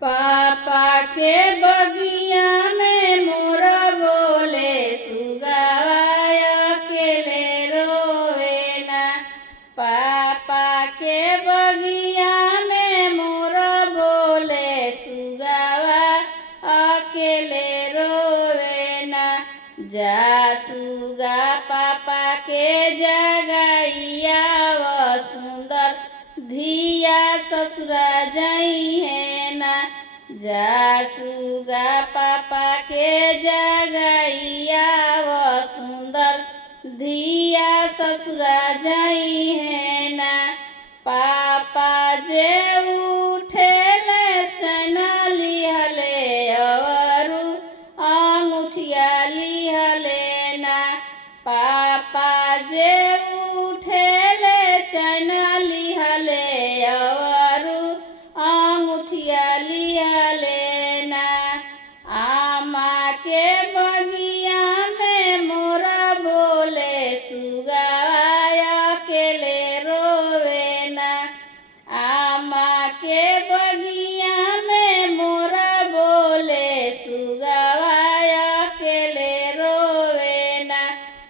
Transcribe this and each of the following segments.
पापा के बगिया में मोरा बोले सुगावाय अकेले रोवे ना। पापा के बगिया में मोरा बोले सुगावा अकेले रोवे ना। जा सुगा पापा के जगैया व सुंदर धिया ससुरा जई है ना। जा सुगा पापा के जगैया व सुंदर धिया ससुरा जई है ना। पापा जे उठेले सना लिहले अवरु अंगूठिया लिहले ना। पापा जे उठेले चना लिहले अवरु अंगूठिया लिहले ना। आमा के बगिया में मोरा बोले सुगावाय अकेले रोवे ना। आमा के बगिया में मोरा बोले सुगावाय अकेले रोवे ना।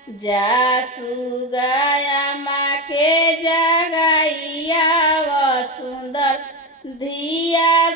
जा सुगा आमा के जगैया व सुंदर धिया